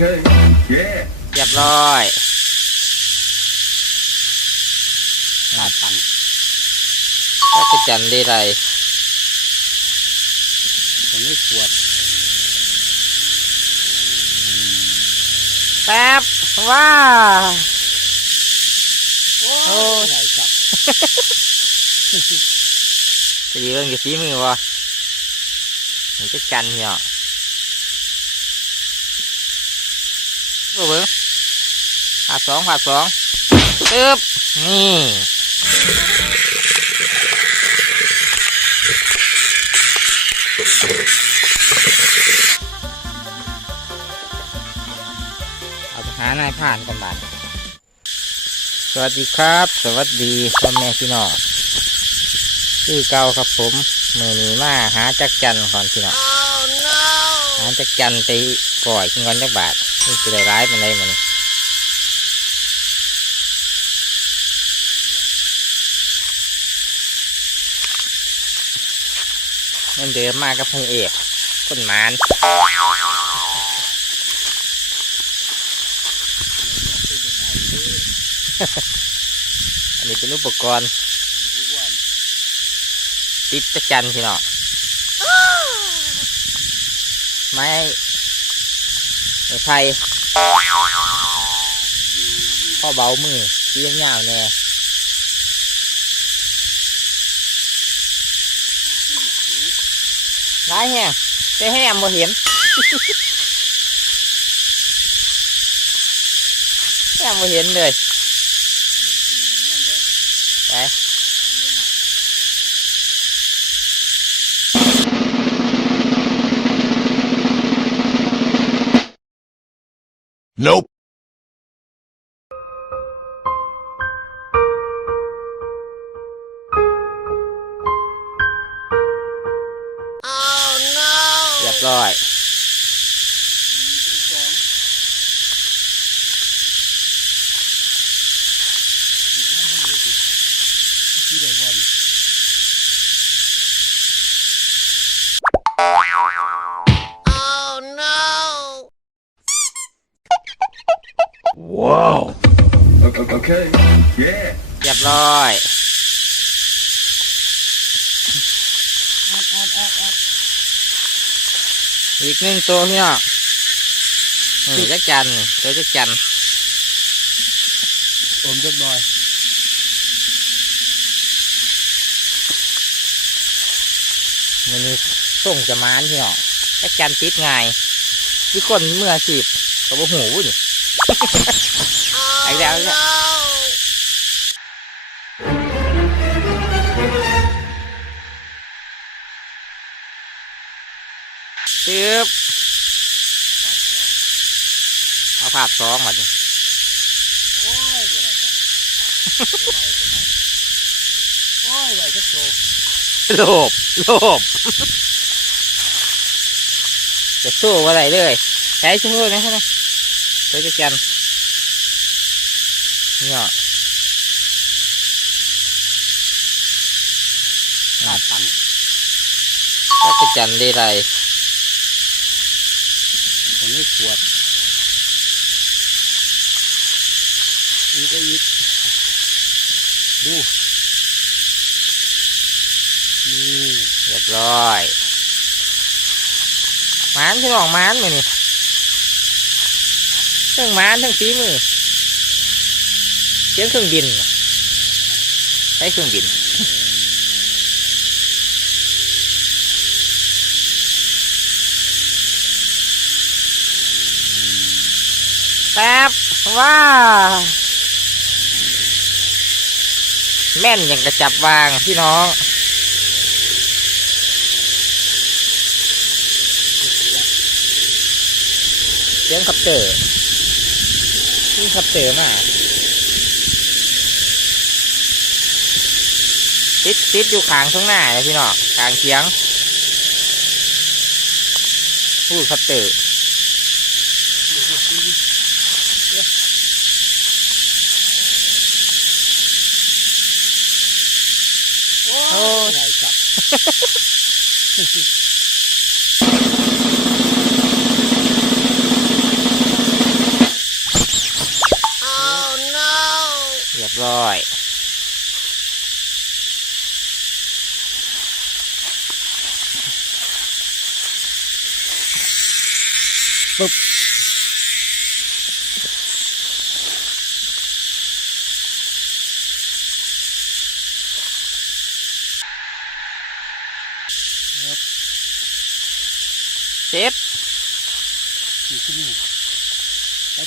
Okay. Yeah. เรียบร้อยขาดตันก็จะจันได้ไรตัวนี้ขวดแป๊บว้าโอ้ยใหญ่จับจะดีเรื่องจะฝีมือวะนี่จะจันเหี่ย เบิ่งเบิ่งผ่าสองผ่าสองตึ๊บนี่เอาไปหานายผ่านกันบ้านสวัสดีครับ สวัสดีพ่อแม่พี่น้องชื่อเก่าครับผมมือนี้มาหาจักจันก่อนพี่น้องหาจักจันไปปล่อยกินก่อนจักบาท นี่จะได้ร้ายมันไรมันเงินเดิมมากกับพงเอกคนมานอันนี้เป็นอุปกรณ์ติดจักจันพี่น้องไม้ ไม้ไผ่พ่อเบามือที่ยาวๆเนี่ยร้ายแห้งแต่แห้งบ่เห็นแห้งบ่เห็นเลยไป Nope. Oh no! เรียบร้อยที่ได้วัน รียบร้อยอัดอัดอัดอัดอีกหนึ่งตัวพี่น้องนี่จักจันนี่ตัวจักจันอมจักหน่อยมันนี่ส่งจะมานพี่น้องจักจันติดง่ายที่คนเมื่อสีบกับว่าหูนี่ Oh Anh đeo nhá. no! ตึ๊บเอาภาพสองมาดิโอ้ยใหญ่จับทำไมทำไมโอ้ยใหญ่จับโตโลบโลบจะสู้อะไรเลยใช้ช่วยนะใช่ไหมตัวจักจันนี่อ่าตันก็จักจันได้ไร ตัวนี้ขวดอีกก็อีกดูนี่เรียบร้อยมานพี่น้องมานมานี่ทั้งมานทั้งฝีมือเสียงเครื่องบินใช้เครื่องบิน แป๊บ ว้าแม่นอย่างกระจับวางพี่น้องเสียงขับเตอร์นี่ขับเตอร์มาติดติดอยู่ขางข้างหน้าเลยพี่น้องขางเสียงพูดขับเตอร์ อ้ใหญ่จับเรียบร้อยปุ๊บ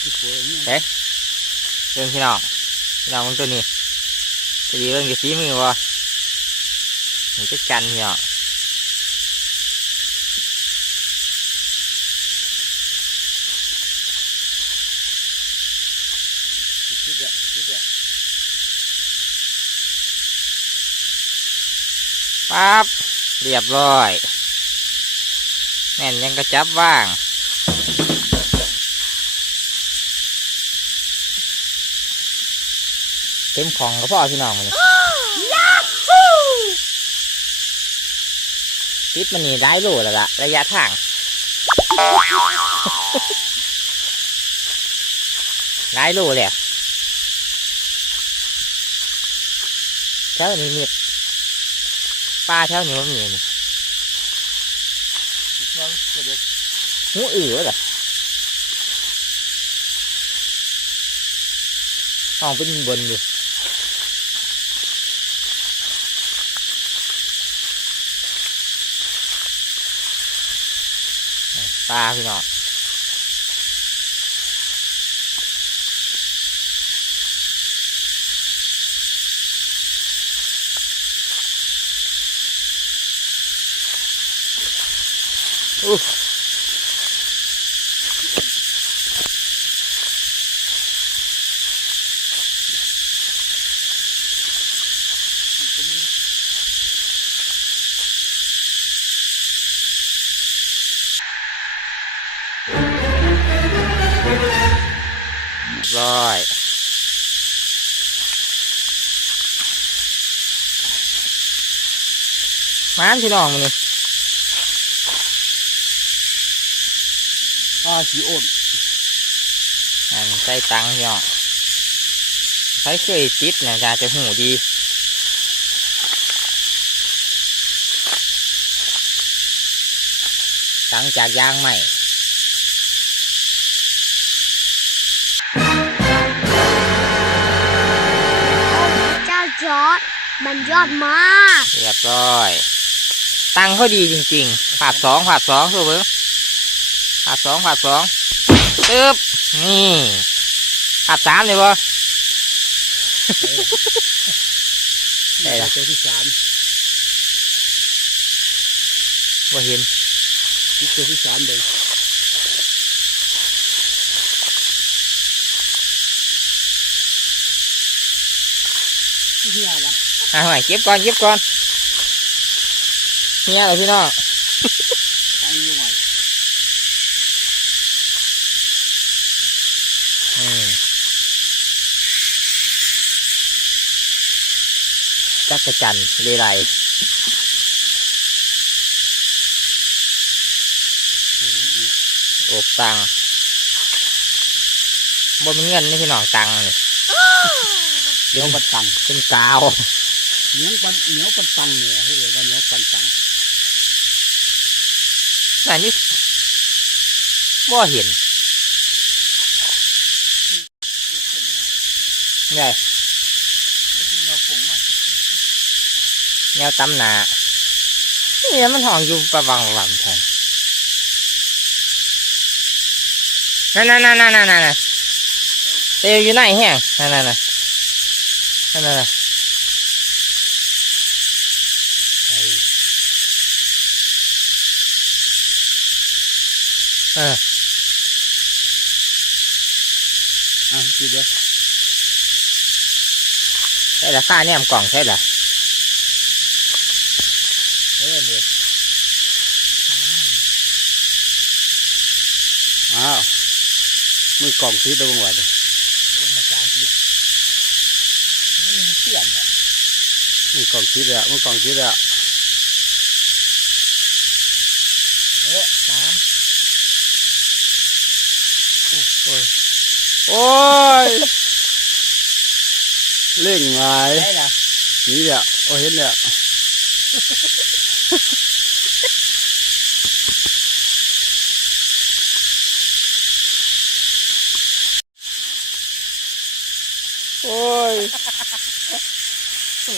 เนี่ยเรื่องพี่น้องพี่น้องมึงตัวนี้จะดีเรื่องจะฝีมือวะนี่จะกันพี่น้องปั๊บเรียบร้อยแม่นยังกระจับว่าง ต็มของก็พอพี่น้องมันติดมันนี่ได้โลแล้วล่ะระยะทางได้โลแล้วแถวนี้มีปลาแถวนี้มันมีนี่คิดว่าจะเด็กหูอือเหรอห้องเป็นบนอยู่ ปลาพี่น้องอู้ ร้อยมานพี่น้องมันนี่ปลาสีโอนอันใส่ตังค์พี่น้องใครเคยติดเนี่ยจะจะหูดีตังค์จากยางใหม่ เจ้าจอร์ดมันยอดมากเรียบร้อย ตังค์เขาดีจริงๆผาดสองผาดสองตัวเบิ้งผาดสองผาดสองตึ๊บนี่ผาดสามเลยบ่ได้ละตัวที่สามบ่เห็นคิดตัวที่สามเลย ที่นี่ละอะหน่อยเก็บก่อนเก็บก่อนเนี่ยเหรอพี่น้องตั้งอยู่ไหวอืมจักรจันทร์เลไรโอบตังบ่มีเงินนี่พี่น้องตังนี่ เหนียวปันตังเป็นกาวเหนียวปันเหนียวปันตังเนี่ยเขาเรียกว่าเหนียวปันตังนั่นนี่บ่เห็นไงเหนียวผงมันแนวตำหนานี่มันห้องอยู่ประวังหวังแทนนั่นนั่นนั่นนั่นนั่นนั่นเตวอยู่ไหนแห้งนั่นนั่น นั่นนั่นนั่นนั่นใช่เอออะคิดเดียวใช่ล สียนเลยมือกล่องซีดแล้วมือกล่องซีดแล้วเออน้ำโอ้ยโอ้ยเล่งหลายได้นะนี่แหละโอ้เห็นแล้วโอ้ย มื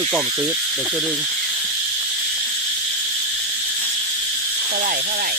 อกล่องติดเดี๋ยวจะดึงเท่าไหร่เท่าไหร่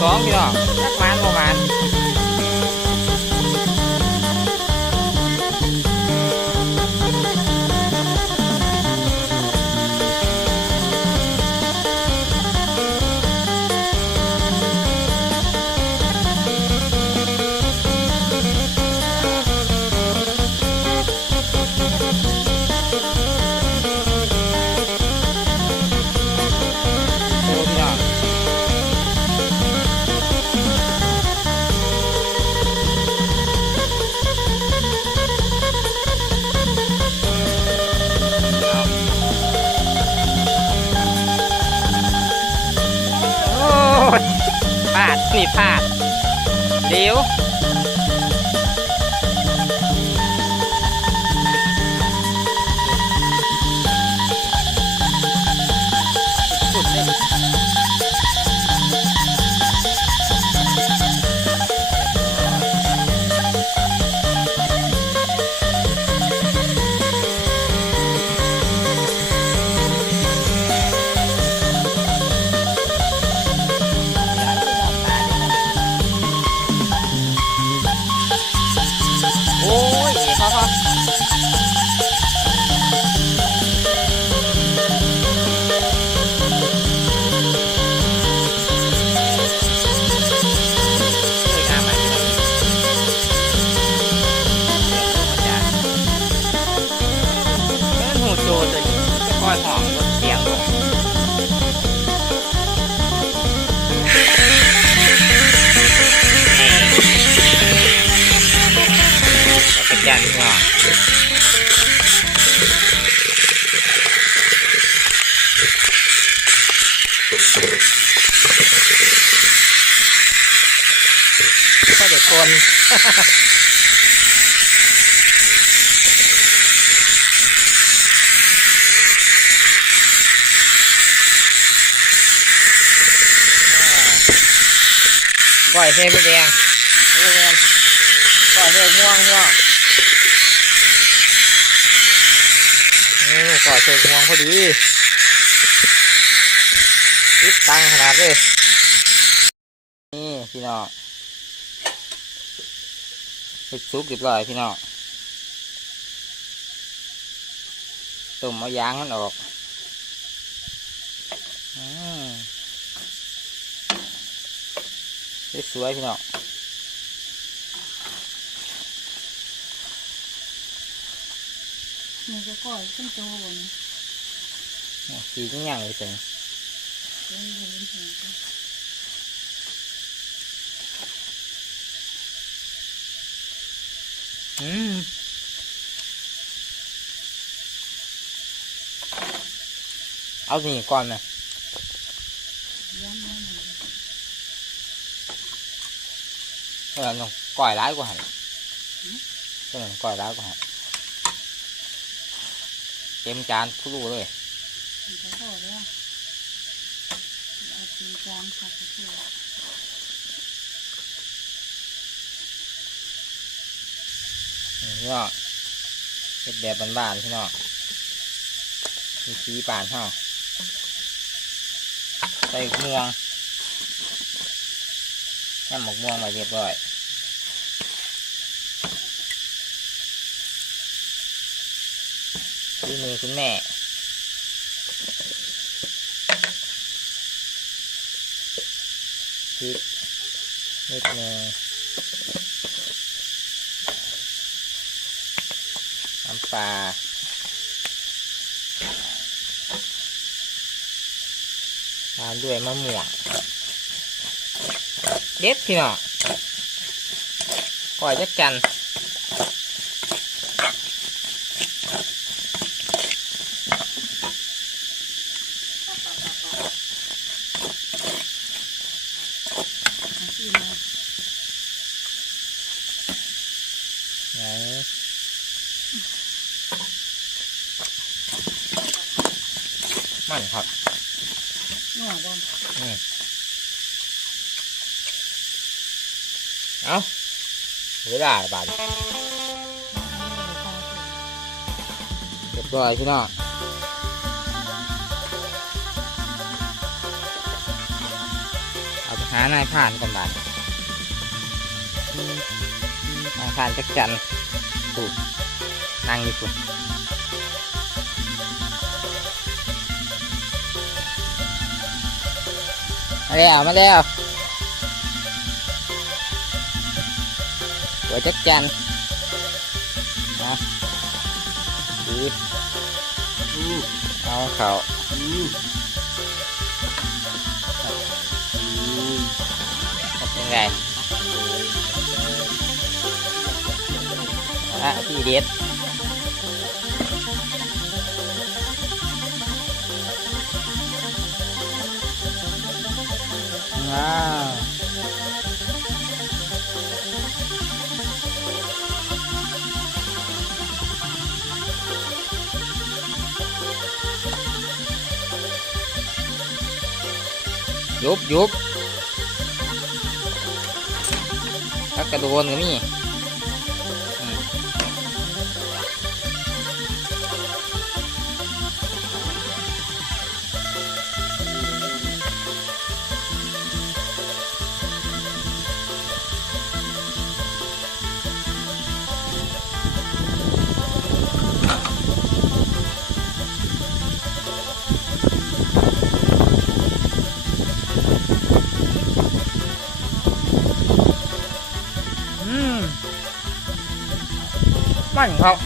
หักสอ ลาดนี่พลาดเดี๋ยว อยเทไปแดงโอ้แมนก่อยเทม่วงพี่น้องโอ้ก่อยเทม่วงพอดีติดตังขนาดเลยนี่พี่น้องเฮ็ดซุปเรียบร้อยพี่น้องต้มเอายางมันออกอืม สวยๆพี่น้องนี่ก็ก่อยขึ้นโตบนโอ้สีจังยังเลยสิเดินเดินเห็นกันอืมเอาสิก่อนนะ ย้ำมาหนึ่ง เออน้องก่อยร้ายกว่าหันเออก่อยร้ายกว่าหันเต็มจานทุลูเลยมันก็พอแล้วเอาตีจานขัดไปทั่วนี่พี่น้องเห็ดแบบบ้านๆพี่น้องมีสีป่านห่อใส่หมกม่วง น้ำหมกม่วงมาเรียบร้อยที่มือคุณแม่พริกนิดนึงน้ำปลาตามด้วยมะม่วง เด็ดพี่น้องก่อยจักจัน ที่มา ไหนมันครับ หน่อบ่ เอาเวลาบาดเรียบร้อยพี่น้องเอาไปหานายผ่านกันบาดนายผ่านจักจันถูกนั่งอยู่คุณมาแล้วมาแล้ว หัวจักจันนะดีเอา ยุบยุบถ้ากระโดนก็มี มันครับ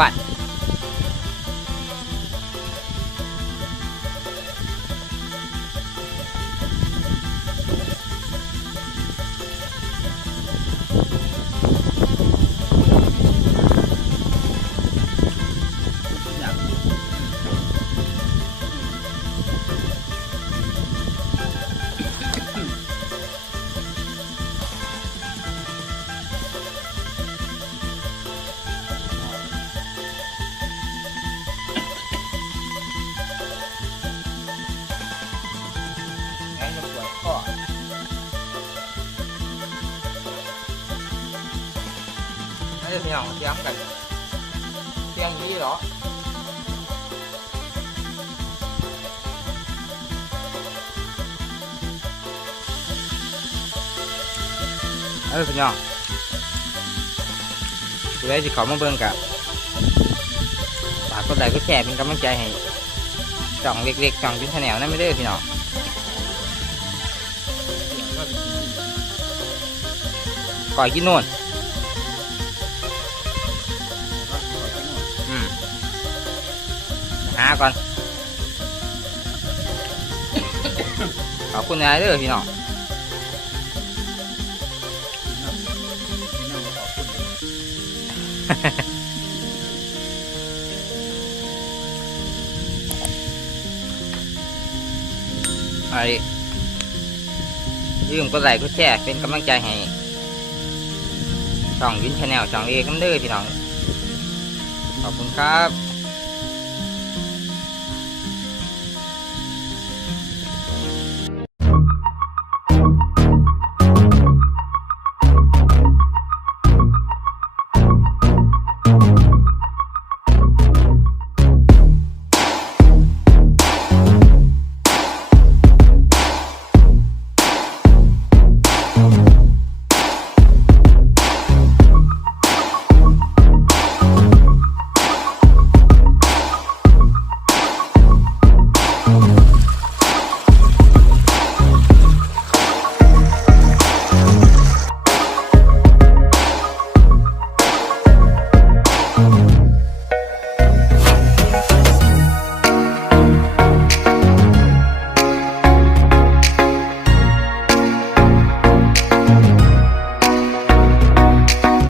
มั เสียงนี้เหรอเออพี่น้องผู้ใดที่เขามาเบิ่งกับฝากกดไลค์กดแชร์เป็นกำลังใจให้ช่องเล็กๆช่องยุ่งแนวนั่นไม่ได้พี่น้องก่อยกินนู่น ก่อนขอบคุณนายเด้อพี่น้องไอ้ลืมกดไลกดแชร์เป็นกำลังใจให้ช่องยินชาแนลช่องเอกน้ำเด้อพี่น้อง ขอบคุณครับ